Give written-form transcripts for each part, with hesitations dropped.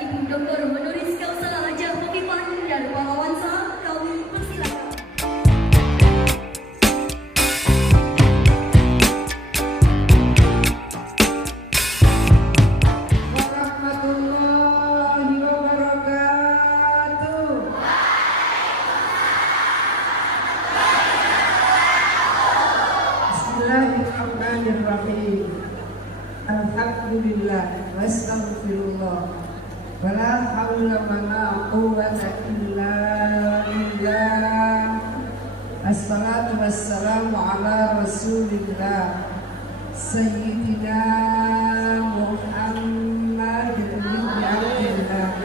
Ibu Dr. Honoris Causa Hajah Hovifah Indar Parawansa, kami persilakan. Bismillahirrahmanirrahim. Alhamdulillah wastaghfirullah wala haula wala quwwata illa billah. Assalatu wassalamu ala rasulillah sayyidina Muhammad bin Abdillah.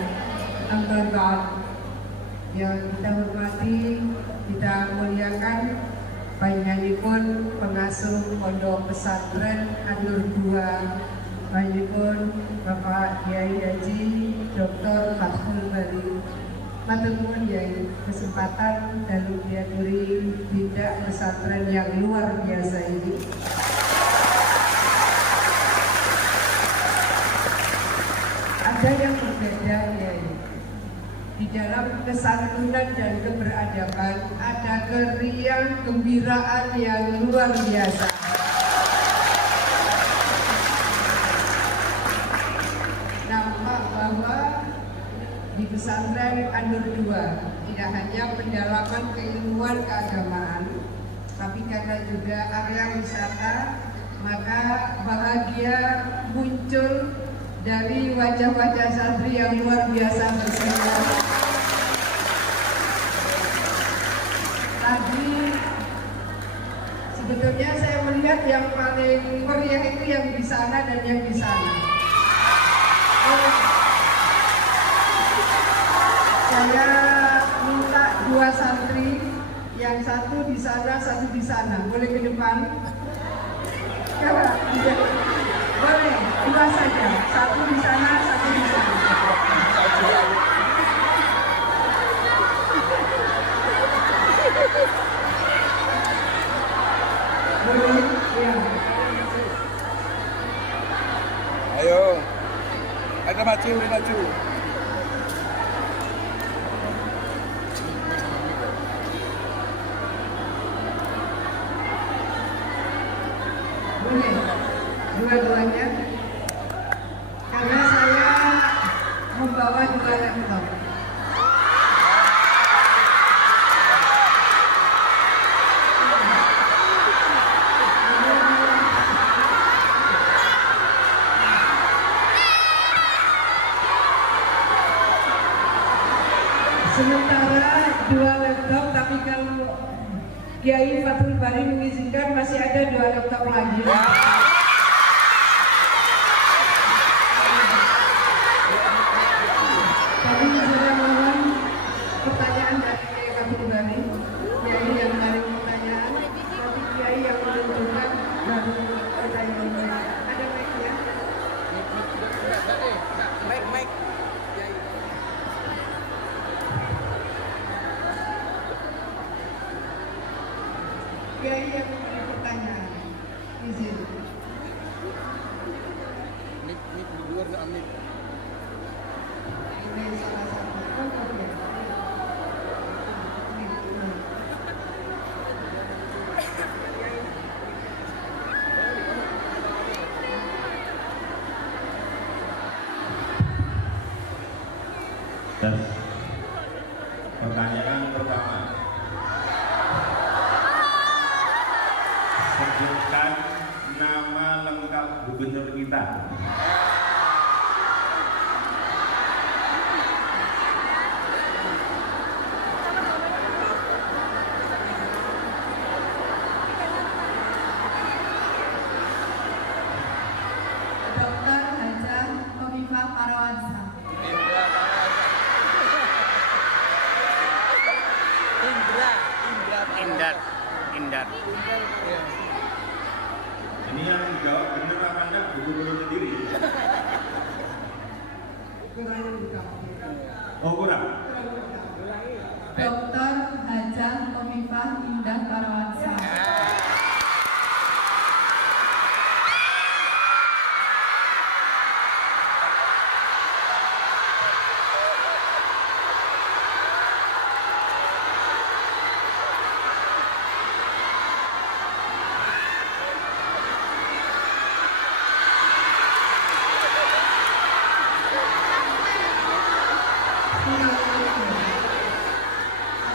Amma ba'd. Yang kita hormati, kita muliakan panjenenganipun pengasuh Pondok Pesantren An-Nur 2, panjenenganipun Bapak Kyai Haji Dr. Fathul Bari. Matur nuwun Kyai, kesempatan dan diaturi tidak pesantren yang luar biasa ini. Ada yang berbeda Kyai. Di dalam kesantunan dan keberadaban ada keriang gembiraan yang luar biasa. Nampak bahwa di pesantren An-Nur 2 tidak hanya pendalaman keilmuan keagamaan, tapi karena juga area wisata, maka bahagia muncul dari wajah-wajah santri yang luar biasa bersinar. Tadi sebetulnya saya melihat yang paling meriah itu yang di sana dan yang di sana. Saya minta dua santri, yang satu di sana, satu di sana. Boleh ke depan? Boleh, dua saja. Satu di sana, satu di sana. Boleh, ya. Ayo, ada maju, maju. Boleh, dua-duanya. Karena saya membawa dua laptop. Sementara dua laptop, tapi kalau Kyai Fathul Bari mengizinkan masih ada dua laptop lagi. Tadi saya mohon pertanyaan dari Kyai Fathul Bari, Kyai yang menarik pertanyaan, tapi Kyai yang menentukan dari pertanyaannya. Ada mic-nya? Mic. Kyai yang memberi pertanyaan, izin. Mic di luar nggak mic. Ini salah satu. Oh, oke. Dan pertanyaan pertama, sebutkan nama lengkap gubernur kita. Dr. Hajah Hovifah Parawansa. Indar. Ini yang jawab benar apa enggak gubernur sendiri? Oh kurang. Dr. Hajah Hovifah Indah Parawansa.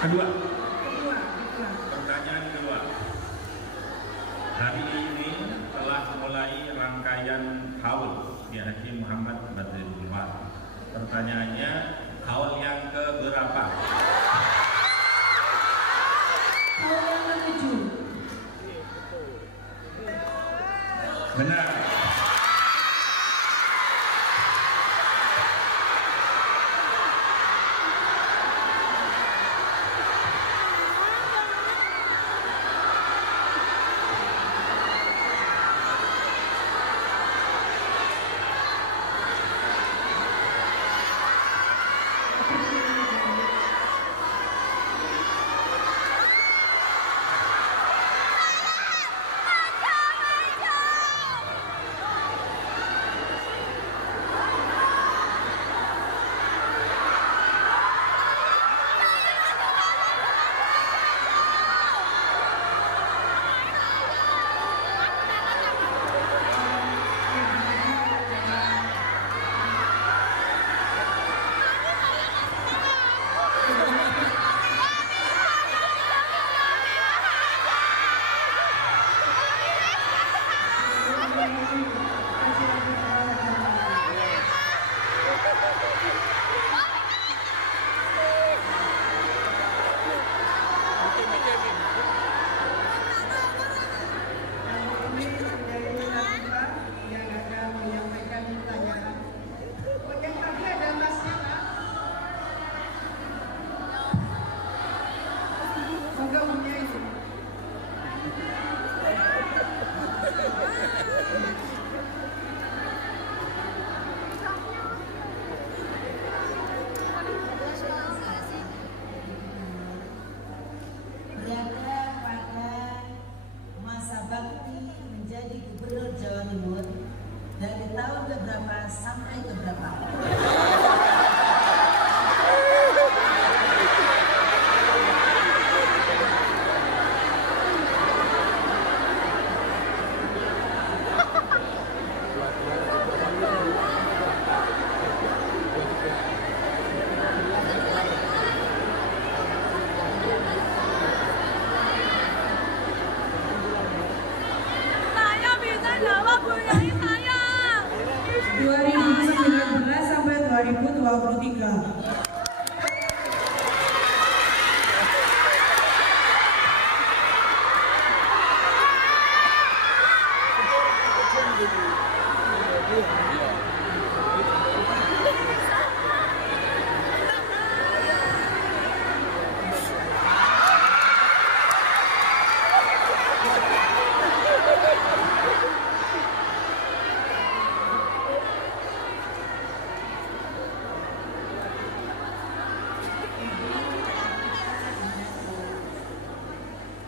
Kedua, Kedua. pertanyaan kedua. Hari ini telah mulai rangkaian haul di Haji Muhammad Badrul Umar. Pertanyaannya, haul yang keberapa? Haul yang ke-7. Benar. Yang akan menyampaikan pertanyaan. Oh, yang tadi ada masnya, Pak. Moga punya itu. Berada pada masa bakti menjadi gubernur Jawa Timur dari tahun keberapa sampai keberapa? Saya bisa jawab Bu Yai saya. 2019 sampai 2023.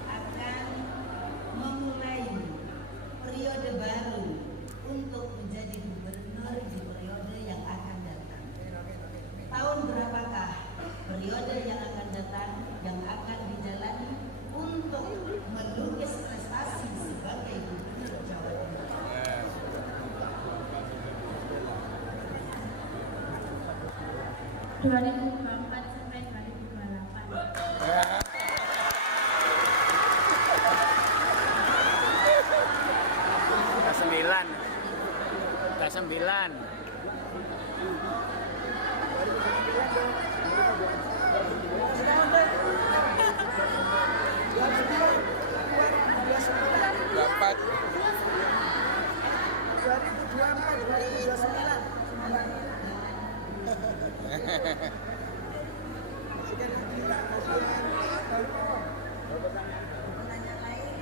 Akan memulai periode baru untuk menjadi gubernur di periode yang akan datang. Tahun berapakah periode yang akan datang yang akan dijalani untuk melukis prestasi sebagai gubernur Jawa Timur? Dua 2024 sampai 2028. Ke-9. Ke-9. Dapat. 2024-2029. Pertanyaan lain?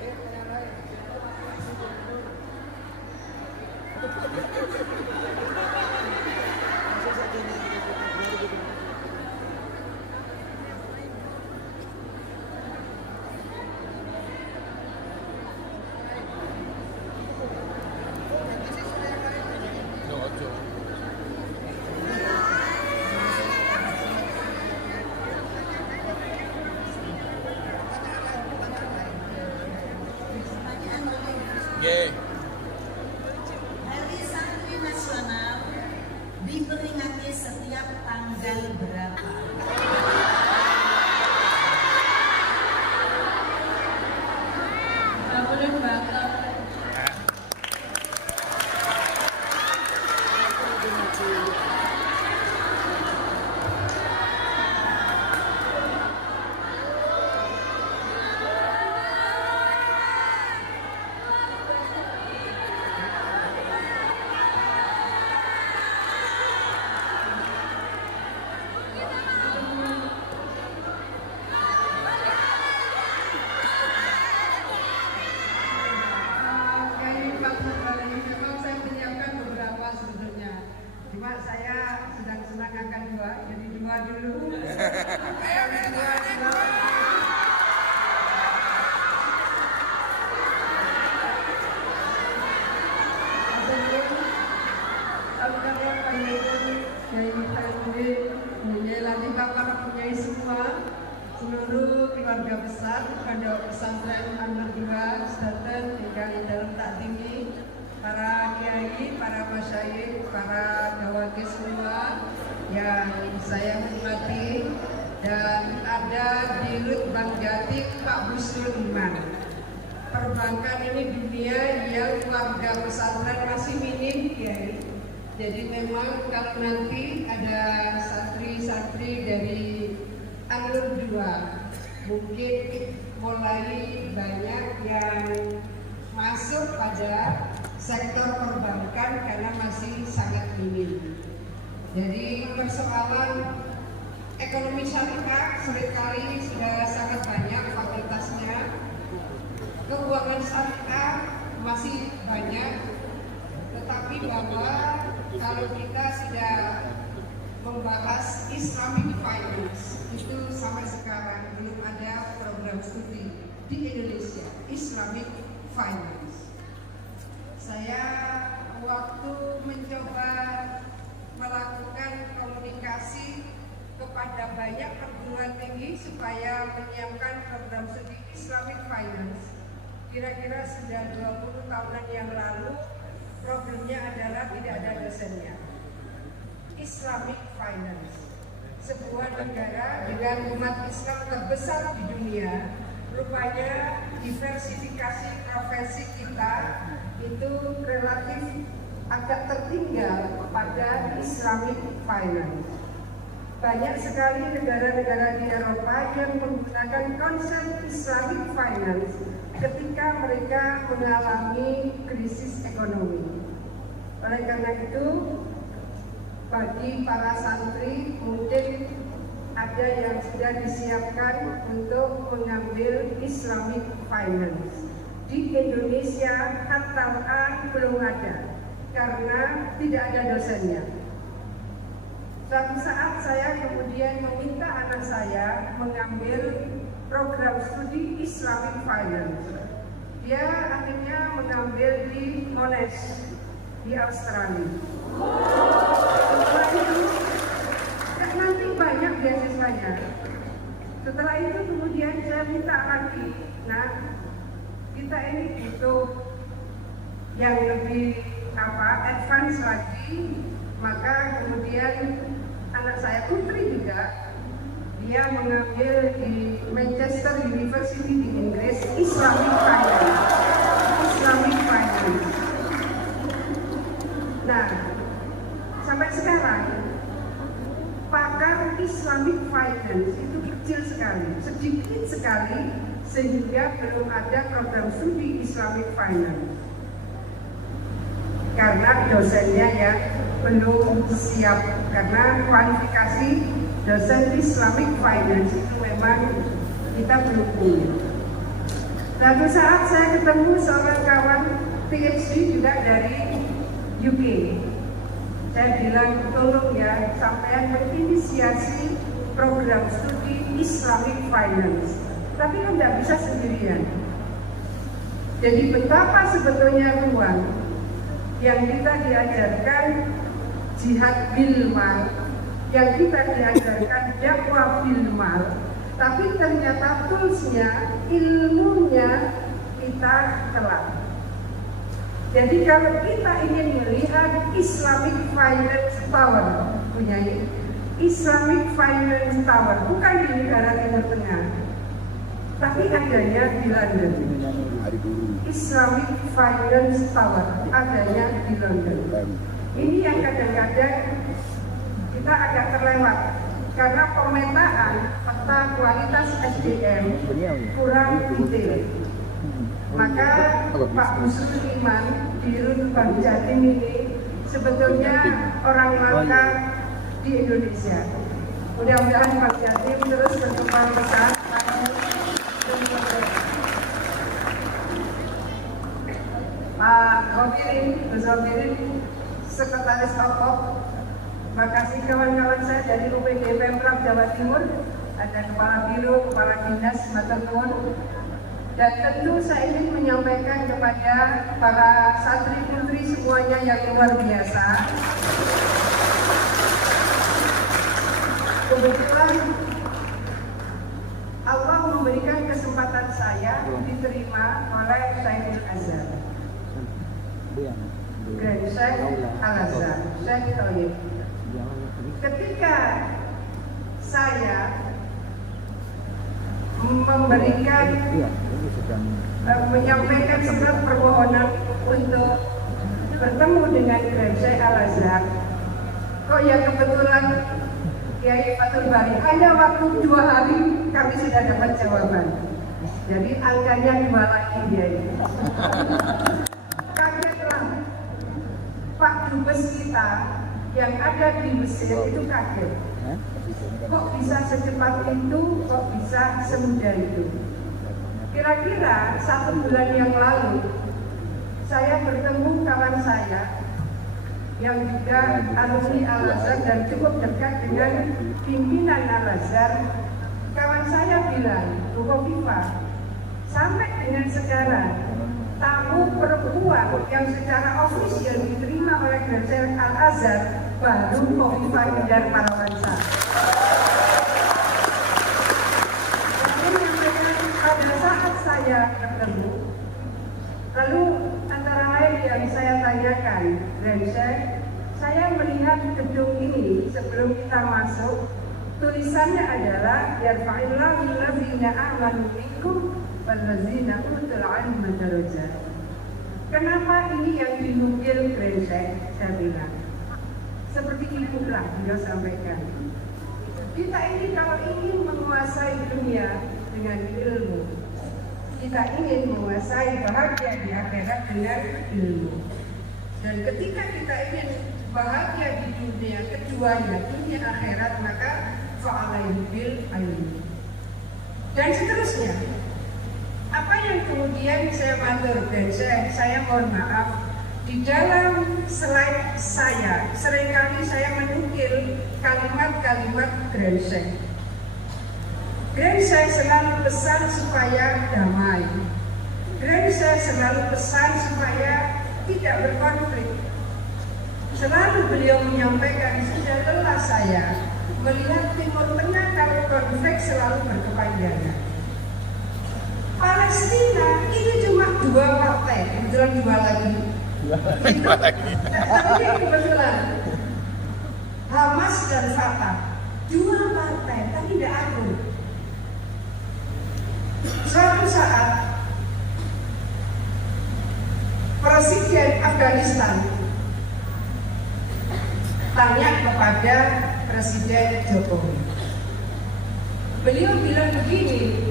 dua dulu. Kami dua. Punyai semua seluruh keluarga besar Pondok Pesantren An-Nur 2 Sedaten yang dalam tak tinggi, para kiai, para masyayikh, para dawaki semua yang saya hormati, dan ada Dirut Bank Jatim Pak Busrul Iman. Perbankan ini dunia yang keluarga pesantren masih minim, kiai. Jadi memang kalau nanti ada santri-santri dari An-Nur 2 mungkin mulai banyak yang masuk pada sektor perbankan karena masih sangat minim. Jadi persoalan ekonomi syariah seringkali sudah sangat banyak fakultasnya, keuangan syariah masih banyak, tetapi bahwa kalau kita sudah membahas Islamic Finance itu sampai sekarang belum ada program studi di Indonesia Islamic Finance. Saya waktu mencoba melakukan komunikasi kepada banyak perguruan tinggi supaya menyiapkan program studi Islamic Finance, kira-kira sudah 20 tahunan yang lalu. Problemnya adalah tidak ada dosennya. Islamic Finance, sebuah negara dengan umat Islam terbesar di dunia, rupanya diversifikasi profesi kita itu relatif agak tertinggal pada Islamic Finance. Banyak sekali negara-negara di Eropa yang menggunakan konsep Islamic Finance ketika mereka mengalami krisis ekonomi. Oleh karena itu, bagi para santri mungkin ada yang sudah disiapkan untuk mengambil Islamic Finance. Di Indonesia hatta belum ada karena tidak ada dosennya. Suatu saat saya kemudian meminta anak saya mengambil program studi Islamic Finance. Dia akhirnya mengambil di Monash di Australia. Setelah itu, nanti banyak beasiswanya. Setelah itu kemudian saya minta lagi, nah kita ini butuh yang lebih advance lagi, maka kemudian anak saya Putri juga dia mengambil di Manchester University di Inggris Islamic Finance. Nah, sampai sekarang pakar Islamic Finance itu kecil sekali, sedikit sekali, sehingga belum ada program studi Islamic Finance karena dosennya yang belum siap, karena kualifikasi dosen Islamic Finance itu memang kita belum punya. Suatu saat saya ketemu seorang kawan PhD juga dari UK. Saya bilang, tolong ya, sampean menginisiasi program studi Islamic Finance. Tapi kan tidak bisa sendirian. Jadi betapa sebetulnya ruang yang kita diajarkan jihad bil mal, yang kita diajarkan dakwah bil mal, tapi ternyata toolsnya, ilmunya kita telah. Jadi kalau kita ingin melihat Islamic Finance Tower, punya Islamic Finance Tower, bukan di negara Timur Tengah, tapi adanya di London. Islamic Finance Tower adanya di London. Ini yang kadang-kadang kita agak terlewat karena pemetaan peta kualitas SDM kurang detail. Maka Pak Busrul Iman Dirut Bank Jatim ini sebetulnya orang langka di Indonesia. Mudah-mudahan Pak Jatim terus berkembang besar. Pak Gobirin, Gus Gobirin, Sekretaris Pokok, Terima kasih kawan-kawan saya dari UPD Pemprov Jawa Timur, ada Kepala Biro, Kepala Dinas, matur nuwun. Dan tentu saya ingin menyampaikan kepada para santri putri semuanya yang luar biasa. Kebetulan Allah memberikan kesempatan saya diterima oleh Syekhul Azhar, Grand Syekh Al-Azhar, Syekh Thoyib. Ketika saya memberikan menyampaikan surat permohonan untuk bertemu dengan Grand Syekh Al-Azhar, kok ya kebetulan Kiai Fathul Bari hanya waktu 2 hari kami sudah dapat jawaban. Jadi angkanya 2 lagi dia ini. Kagetlah Pak Dubes kita yang ada di Mesir itu kaget. Kok bisa secepat itu, kok bisa semudah itu. Kira-kira 1 bulan yang lalu saya bertemu kawan saya yang juga alumni Al-Azhar dan cukup dekat dengan pimpinan Al-Azhar. Kawan saya bilang, Bu Khofifah, sampai dengan sekarang tamu perempuan yang secara ofisial diterima oleh Grand Syekh Al-Azhar baru Khofifah Indar Parawansa. Pada saat saya bertemu, lalu antara lain yang saya tanyakan, Grand Syekh, saya melihat gedung ini sebelum kita masuk, tulisannya adalah yarfa'illahu allazina amanu minkum wallazina utul ilma darajat. Kenapa ini yang dinukil Grand Syekh? Saya bilang, seperti itulah beliau sampaikan. Kita ini kalau ingin menguasai dunia dengan ilmu, kita ingin menguasai bahagia di akhirat dengan ilmu. Dan ketika kita ingin bahagia di dunia keduanya, dunia akhirat, maka fa'alaihi bil ilmi. Dan seterusnya. Apa yang kemudian saya matur dan saya mohon maaf, di dalam slide saya seringkali saya menukil kalimat-kalimat Grand Syekh. Grand Syekh selalu pesan supaya damai. Grand Syekh selalu pesan supaya tidak berkonflik. Selalu beliau menyampaikan, sudah lelah saya melihat Timur Tengah kalau konflik selalu berkepanjangan. Palestina itu cuma 2 partai, kebetulan 2 lagi. Tapi kebetulan Hamas dan Fatah, 2 partai, tapi tidak akur. Suatu saat Presiden Afghanistan tanya kepada Presiden Jokowi. Beliau bilang begini,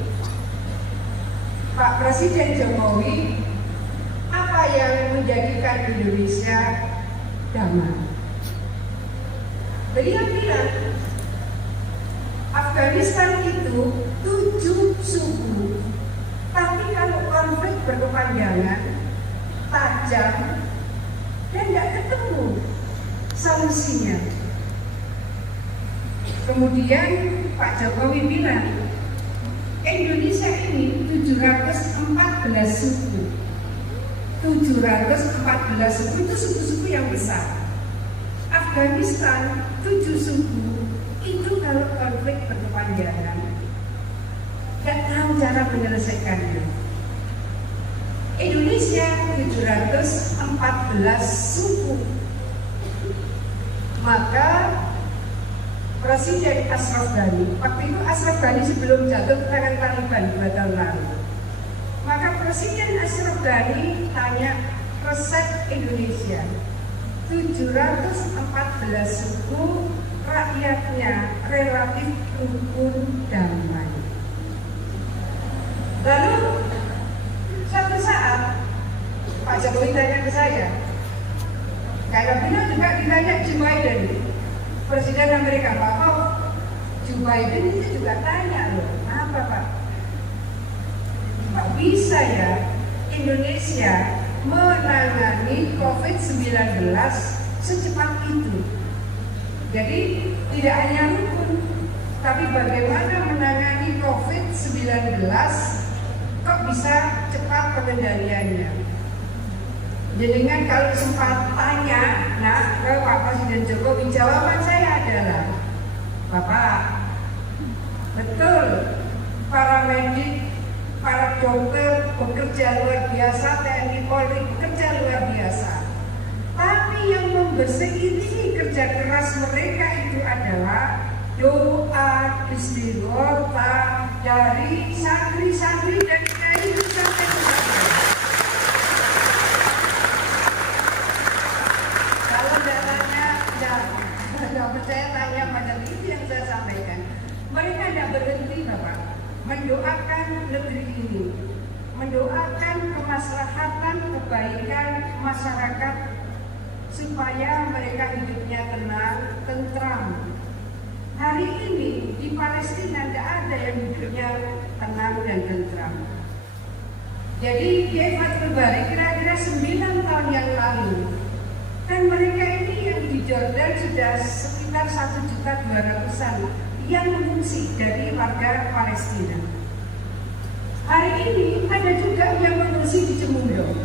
Pak Presiden Jokowi, apa yang menjadikan Indonesia damai? Beliau bilang, Afghanistan itu 7 suku, tapi kalau konflik berkepanjangan, tajam, dan tidak ketemu solusinya. Kemudian Pak Jokowi bilang, Indonesia ini 714 suku. 714 suku itu suku-suku yang besar. Afghanistan 7 suku, itu kalau konflik berkepanjangan tidak tahu cara menyelesaikannya. Indonesia 714 suku. Maka Presiden Ashraf Ghani, waktu itu Ashraf Ghani sebelum jatuh ke tangan Taliban 2 tahun lalu, maka Presiden Ashraf Ghani tanya resep Indonesia, 714 suku, rakyatnya relatif rukun damai. Lalu suatu saat Pak Jokowi tanya ke saya, kalau beliau juga ditanya Joe Biden, Presiden Amerika, Pak, Joe Biden itu juga tanya loh, apa Pak? Pak, bisa ya Indonesia menangani COVID-19 secepat itu? Jadi tidak hanya rukun, tapi bagaimana menangani COVID-19 kok bisa cepat pengendaliannya. Jenengan kalau sempat tanya ke Pak Presiden Jokowi, jawaban saya adalah, Bapak, betul para medik, para dokter bekerja luar biasa, TNI Polri bekerja luar biasa. Tapi yang membersih kerja keras mereka itu adalah doa, istighfar dari santri-santri dan dari sampai ke. Kalau tidak percaya tanya pada itu yang saya sampaikan. Mereka tidak berhenti, Bapak, mendoakan negeri ini, mendoakan kemaslahatan, kebaikan masyarakat supaya mereka hidupnya tenang, tentram. Hari ini di Palestina tidak ada yang hidupnya tenang dan tentram. Jadi Kiai Fathul Bari kira-kira 9 tahun yang lalu, dan mereka ini yang di Jordan sudah sekitar 1.200.000-an yang mengungsi dari warga Palestina. Hari ini ada juga yang mengungsi di Cemundo,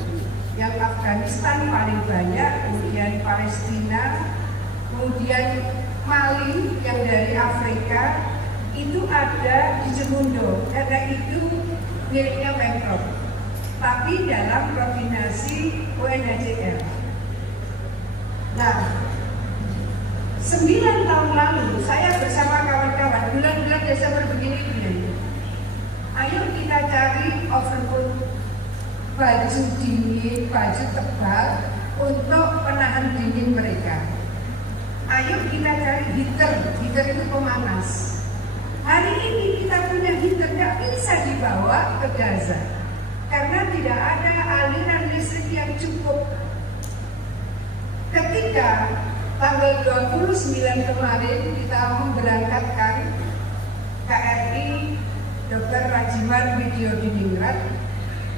yang Afghanistan paling banyak, kemudian Palestina, kemudian Mali yang dari Afrika itu ada di Cemundo, karena itu miliknya Pemprov, tapi dalam koordinasi UNHCR. Nah, 9 tahun lalu saya bersama kawan-kawan bulan-bulan Desember begini, ayo kita cari overcoat, baju dingin, baju tebal untuk penahan dingin mereka. Ayo kita cari heater itu pemanas. Hari ini kita punya heater, tidak bisa dibawa ke Gaza karena tidak ada aliran listrik yang cukup. Ketika tanggal 29 kemarin kita memberangkatkan KRI Dr. Rajiman Widyo Diningrat,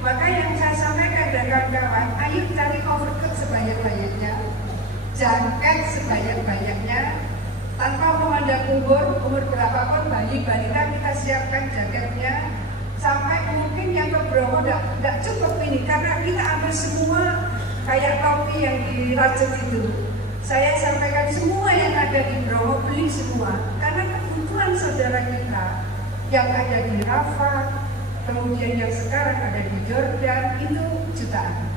maka yang saya sampaikan dan kawan-kawan, ayo cari overcoat sebanyak-banyaknya, jaket sebanyak-banyaknya, tanpa memandang umur berapapun, bayi balita kita siapkan jaketnya, sampai mungkin yang ke Bromo tidak cukup ini, karena kita ambil semua kayak topi yang di Rajut itu. Saya sampaikan semua yang ada di Bromo, beli semua, karena kebutuhan saudara kita yang ada di Rafah, kemudian yang sekarang ada di Jordan itu jutaan.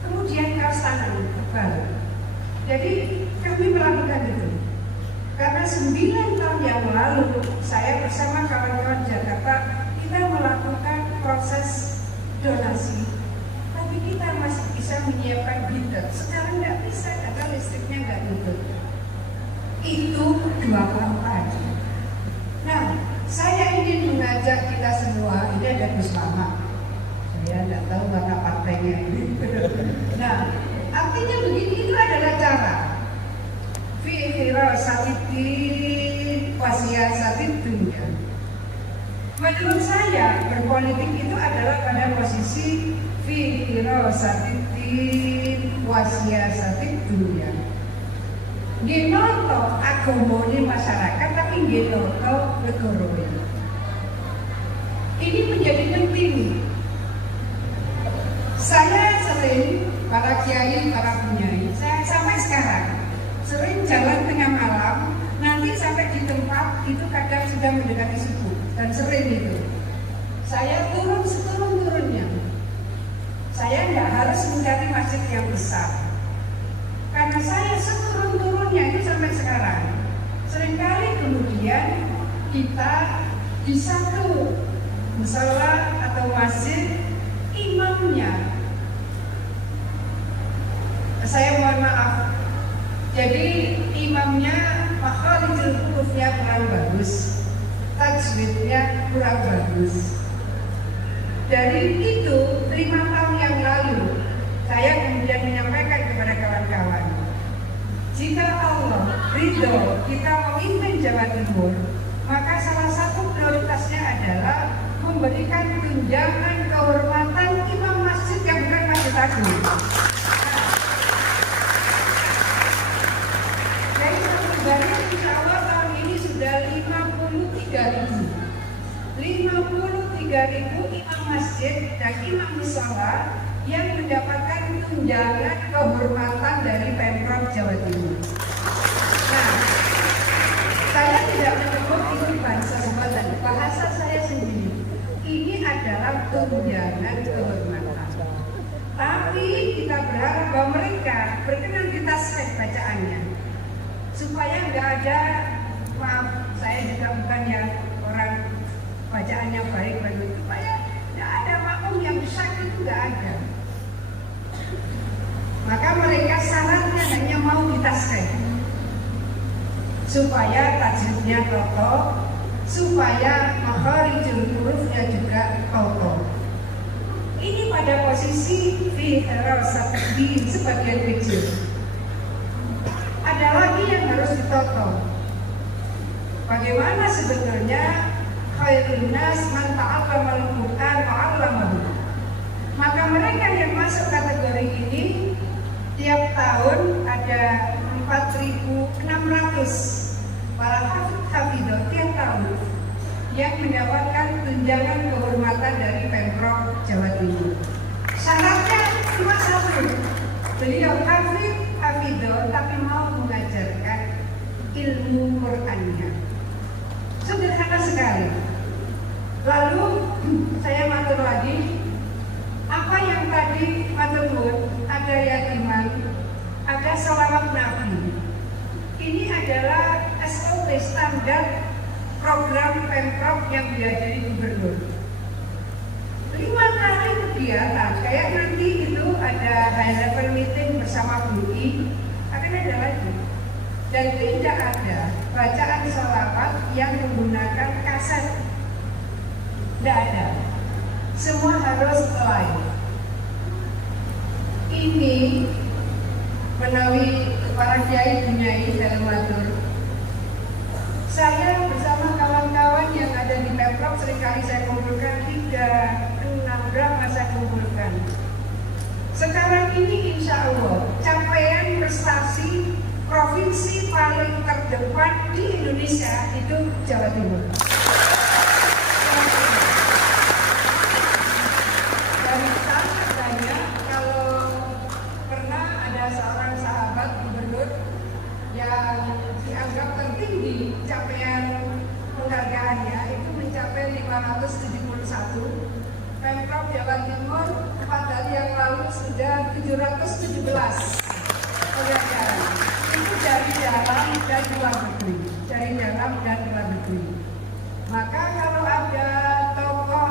Kemudian kaos tangan tebal. Jadi kami melakukan itu karena 9 tahun yang lalu saya bersama kawan-kawan Jakarta kita melakukan proses donasi, tapi kita masih bisa menyiapkan heater. Sekarang nggak bisa karena listriknya nggak nutup. Itu 2 kampanye. Nah, saya ingin mengajak kita semua, ini ada Gus Mama, saya tidak tahu warna partainya ini. Nah, artinya begini, itu adalah cara fi firasatiddin wasiyasatid dunya. Menurut saya berpolitik itu adalah pada posisi fi firasatiddin wasiyasatid dunya. Nggih noto agamane masyarakat, tapi nggih noto negara. Ini menjadi penting. Saya sering, para kiai, para bunyai, saya sampai sekarang sering jalan tengah malam, nanti sampai di tempat itu kadang sudah mendekati subuh, dan sering itu saya turun seturun-turunnya. Saya nggak harus mencari masjid yang besar, karena saya seturun-turunnya itu sampai sekarang. Seringkali kemudian kita di satu musala atau masjid, imamnya, saya mohon maaf, jadi imamnya makharijul hurufnya kurang bagus, tajwidnya kurang bagus. Dari itu 5 tahun yang lalu saya kemudian menyampaikan kepada kawan-kawan, jika Allah ridho kita memimpin Jawa Timur, maka salah satu prioritasnya adalah memberikan tunjangan kehormatan imam masjid yang bukan masjid agung. Jadi jumlahnya insya Allah tahun ini sudah 53.000. 53.000 imam masjid dan imam musola yang mendapatkan tunjangan kehormatan dari Pemprov Jawa Timur. Nah, saya tidak menyebut ini bansos dan bahasa saya sendiri. Ini adalah tunjangan kehormatan. Tapi kita berharap bahwa mereka berkenan ditaskan bacaannya, supaya nggak ada, maaf saya juga bukan yang orang bacaannya baik banget, supaya nggak ada makmum yang sakit, itu nggak ada. Maka mereka syaratnya hanya mau ditaskan, supaya tajwidnya kokoh, supaya makharijul hurufnya juga kokoh. Ini pada posisi fi harasat di sebagian kecil. Ada lagi yang harus ditoto. Bagaimana sebetulnya khairun nas man ta'allama al-Qur'an wa 'allamahu. Maka mereka yang masuk kategori ini tiap tahun ada 4.600 para hafidh tiap tahun yang mendapatkan tunjangan kehormatan dari Pemprov Jawa Timur. Syaratnya cuma satu, beliau hafidh tapi mau mengajarkan ilmu Qur'annya. Sederhana sekali. Lalu saya matur lagi, apa yang tadi matur nuwun, ada yatiman, ada sholawat Nabi. Ini adalah SOP standar program Pemprov yang dihadiri gubernur. 5 kali kegiatan, kayak nanti itu ada high level meeting bersama BI, akan ada lagi. Dan tidak ada bacaan sholawat yang menggunakan kaset. Tidak ada. Semua harus live. Ini menawi para kiai bunyai dalam matur. Saya bersama kawan-kawan yang ada di Pemprov seringkali saya kumpulkan 3-6 berapa saya kumpulkan. Sekarang ini insya Allah capaian prestasi provinsi paling terdepan di Indonesia itu Jawa Timur. Dan sangat banyak kalau pernah ada seorang sahabat gubernur yang dianggap tertinggi capaian penghargaannya itu mencapai 571. Pemprov Jawa Timur 4 hari yang lalu sudah 717 penghargaan. Itu dari dalam dan luar negeri, dari dalam dan luar negeri. Maka kalau ada tokoh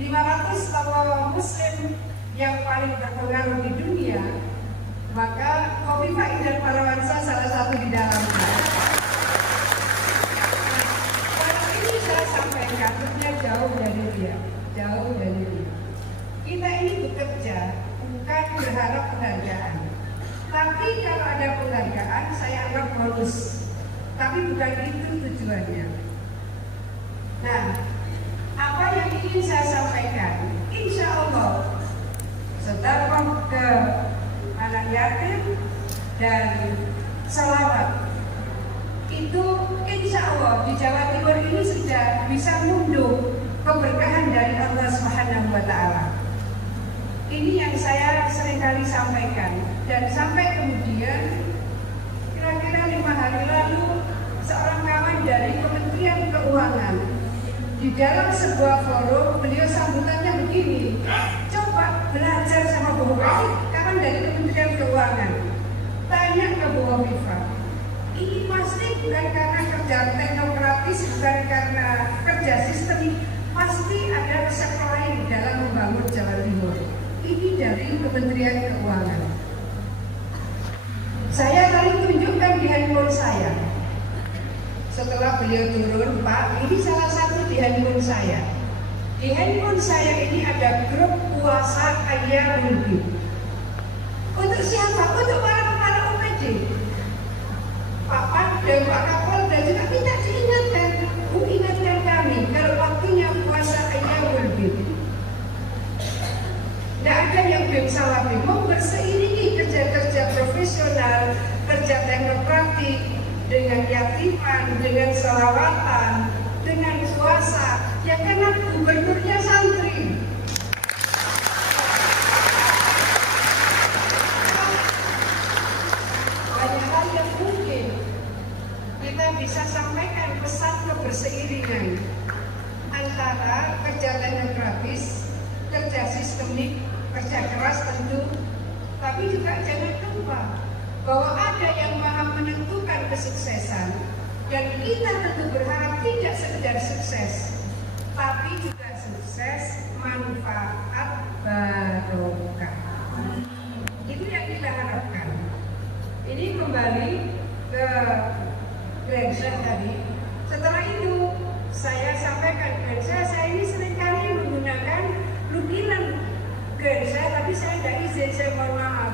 500 tokoh Muslim yang paling berpengaruh di dunia, maka Khofifah Indar Parawansa salah satu di dalamnya. Kalau ini saya sampaikan, tentunya jauh dari dia, jauh dari dia. Kita ini bekerja bukan berharap penghargaan. Tapi kalau ada penghargaan, saya anggap bonus. Tapi bukan itu tujuannya. Nah, apa yang ingin saya sampaikan? Insya Allah, sedekah ke anak yatim dan sholawat itu insya Allah di Jawa Timur ini sudah bisa ngunduh keberkahan dari Allah Subhanahu wa Ta'ala. Ini yang saya seringkali sampaikan, dan sampai kemudian kira-kira 5 hari lalu seorang kawan dari Kementerian Keuangan di dalam sebuah forum, beliau sambutannya begini, coba belajar sama Bu Khofifah, kawan dari Kementerian Keuangan, tanya ke Bu Khofifah, ini pasti bukan karena kerja teknokratis, bukan karena kerja sistemik, pasti ada resep lain dalam membangun Jawa Timur. Ini dari Kementerian Keuangan. Saya tadi tunjukkan di handphone saya. Setelah beliau turun, Pak, ini salah satu di handphone saya. Di handphone saya ini ada grup puasa Ayyamul Bid. Untuk siapa? Untuk para kepala UPD. Pak Pangdam, Pak Kapolda juga minta diingatkan, ingatkan kami kalau waktunya puasa Ayyamul Bid. Tidak ada yang salah memang berseiringi kerja-kerja profesional, kerja teknokratik dengan dengan selawatan, dengan puasa, ya karena gubernurnya santri. Banyak hal yang mungkin kita bisa sampaikan pesan keberseiringan antara kerja teknokratis, kerja sistemik, kerja keras tentu, tapi juga jangan lupa bahwa ada yang maha menentukan kesuksesan, dan kita tentu berharap tidak sekedar sukses, tapi juga sukses manfaat barokah. Itu yang kita harapkan. Ini kembali ke Glenshire tadi. Setelah itu saya sampaikan Glenshire, saya ini seringkali menggunakan lukiran Glenshire, tapi saya tidak izin, saya mohon maaf.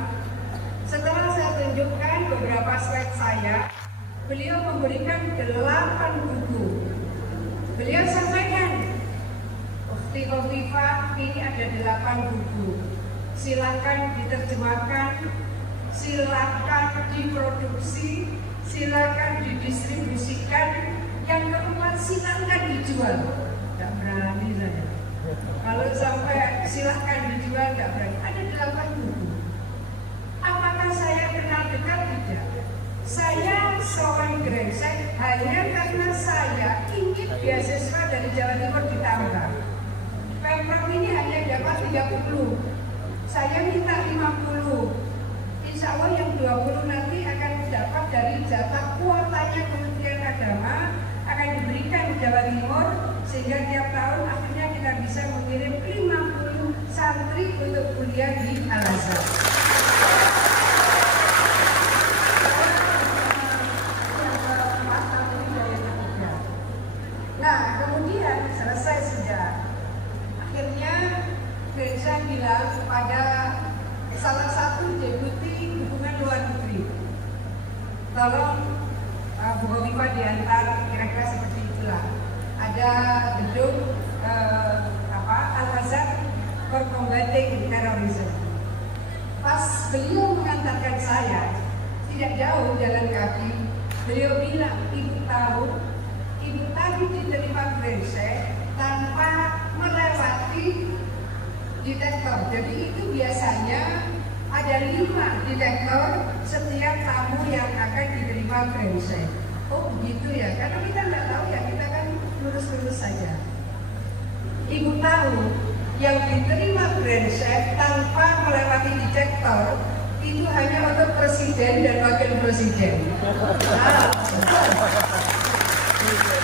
Setelah saya tunjukkan beberapa slide saya, beliau memberikan 8 buku. Beliau sampaikan, Ufti Khofifah, ini ada 8 buku. Silakan diterjemahkan, silakan diproduksi, silakan didistribusikan. Yang keempat, silakan dijual. Tidak berani saya. Kalau sampai silakan dijual, tidak berani. Ada 8 buku. Apakah saya kenal dekat? Tidak. Saya seorang Glenshire hanya karena saya ingin beasiswa dari Jawa Timur ditambah. Pemprov ini hanya dapat 30. Saya minta 50. Insya Allah yang 20 nanti akan dapat dari jatah kuotanya Kementerian Agama, akan diberikan Jawa Timur, sehingga tiap tahun akhirnya kita bisa mengirim 50 santri untuk kuliah di Al-Azhar. Nah, kemudian selesai sudah. Akhirnya Glenshire bilang kepada salah satu deputi hubungan luar negeri, tolong Bu Khofifah diantar, kira-kira seperti itulah. Ada gedung Al-Azhar for Combating Terrorism. Pas beliau mengantarkan saya, tidak jauh jalan kaki, beliau bilang, ibu tadi diterima Glenshire tanpa melewati detektor. Jadi itu biasanya ada 5 detektor setiap tamu yang akan diterima Glenshire. Oh begitu ya, karena kita nggak tahu ya, kita kan lurus-lurus saja. Ibu tahu yang diterima Glenshire tanpa melewati detektor itu hanya untuk presiden dan wakil presiden.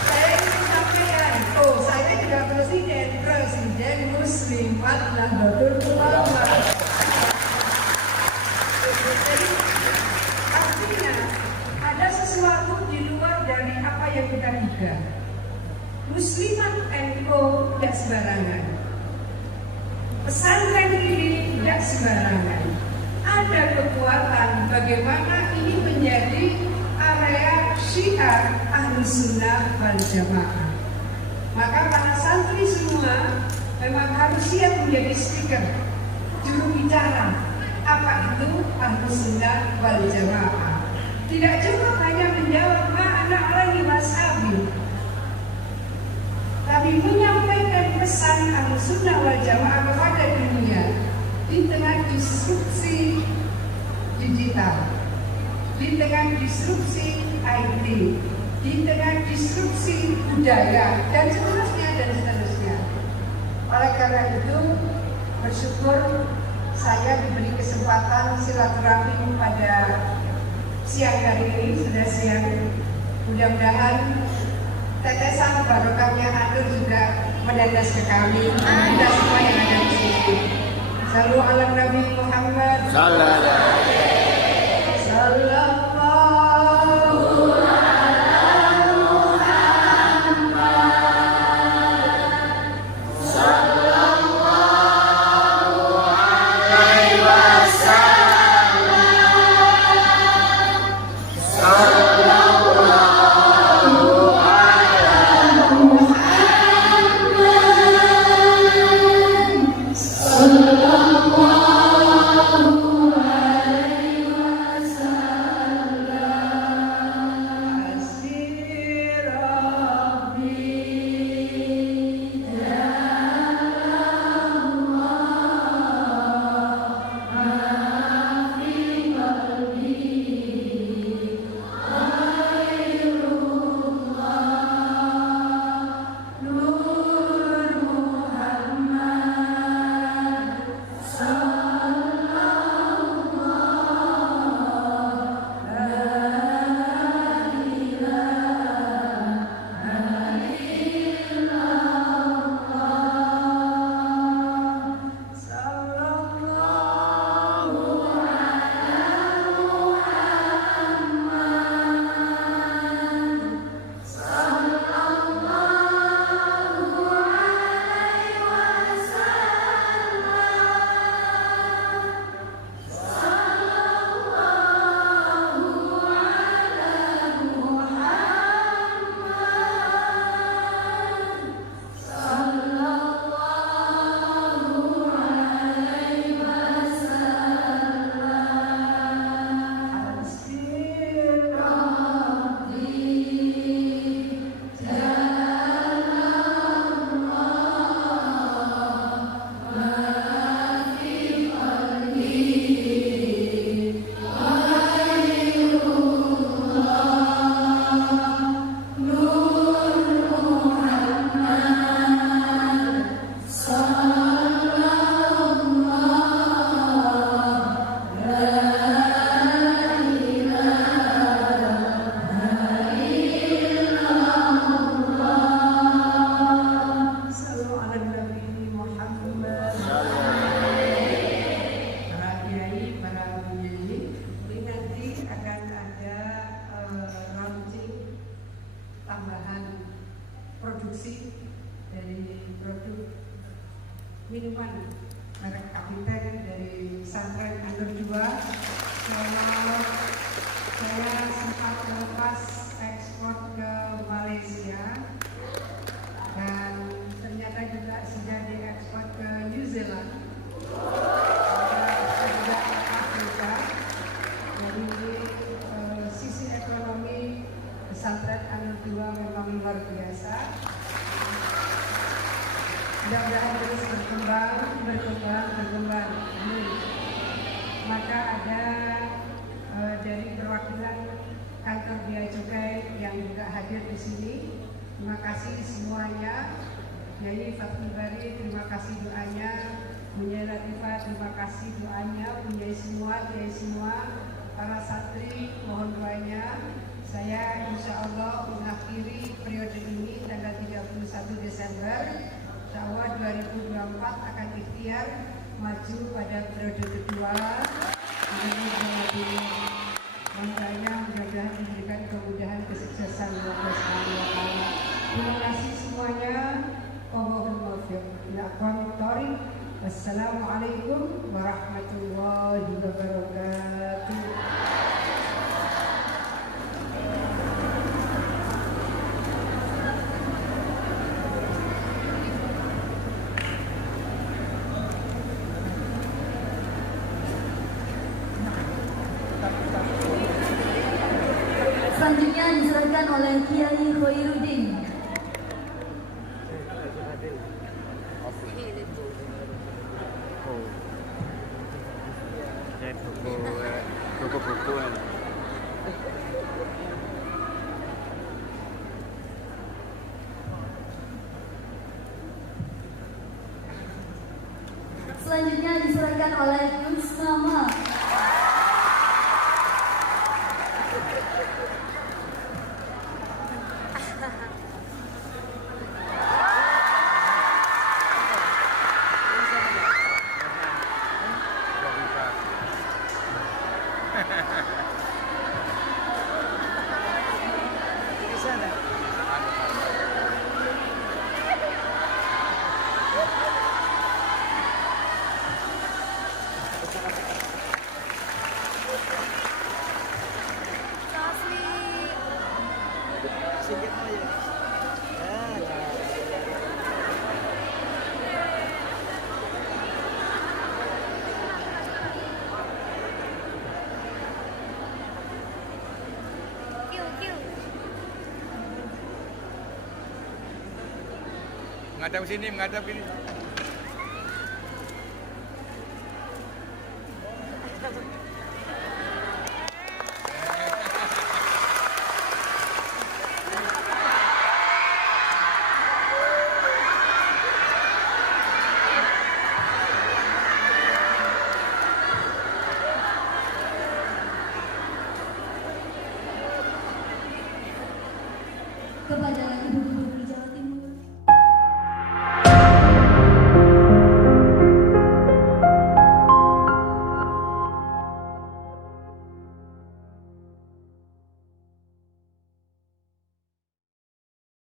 Saya ingin sampaikan, saya juga presiden Muslimat Nahdlatul Ulama. Jadi artinya ada sesuatu di luar dari apa yang kita duga. Muslimat NU tidak sembarangan. Pesantren ini tidak sembarangan. Ada kekuatan bagaimana ini menjadi area syiar Ahlus Sunnah wal Jamaah. Maka para santri semua memang harus siap menjadi speaker, juru bicara. Apa itu Ahlus Sunnah wal Jamaah? Tidak cukup hanya menjawab ma'ana alaihi washabi, tapi menyampaikan pesan Ahlus Sunnah wal Jamaah kepada dunia di tengah disrupsi digital, di tengah disrupsi IT, di tengah disrupsi budaya, dan seterusnya dan seterusnya. Oleh karena itu, bersyukur saya diberi kesempatan silaturahmi pada siang hari ini, sudah siang. Mudah-mudahan tetesan barokahnya Anur juga menetes ke kami, kita semua yang ada di sini. Salu ala Nabi Muhammad sallallahu alaihi wasallam. produksi dari produk minuman merek Kapiten dari pesantren An-Nur 2. Saya sempat melepas ekspor ke Malaysia dan ternyata juga sudah diekspor ke New Zealand. Juga ke Afrika. Jadi sisi ekonomi pesantren An-Nur 2 memang luar biasa. Mudah-mudahan terus berkembang. Maka ada dari perwakilan kantor Bea Cukai yang juga hadir di sini. Terima kasih semuanya. Nyai Fathul Bari, terima kasih doanya. Bunyai Latifah, terima kasih doanya. Bunyai semua, Kiai semua, para santri, mohon doanya. Saya insya Allah mengakhiri periode ini tanggal 31 Desember. Insya Allah 2024 akan ikhtiar maju pada periode kedua. Mudah-mudahan diberikan kemudahan kesuksesan Allah Subhanahu wa taala. Terima kasih semuanya. Wassalamualaikum warahmatullahi wabarakatuh. Selanjutnya diserahkan oleh Kiai Khairuddin. Buku-buku. Selanjutnya diserahkan oleh Gus Nama. Menghadap sini, menghadap ini. Kepada Ibu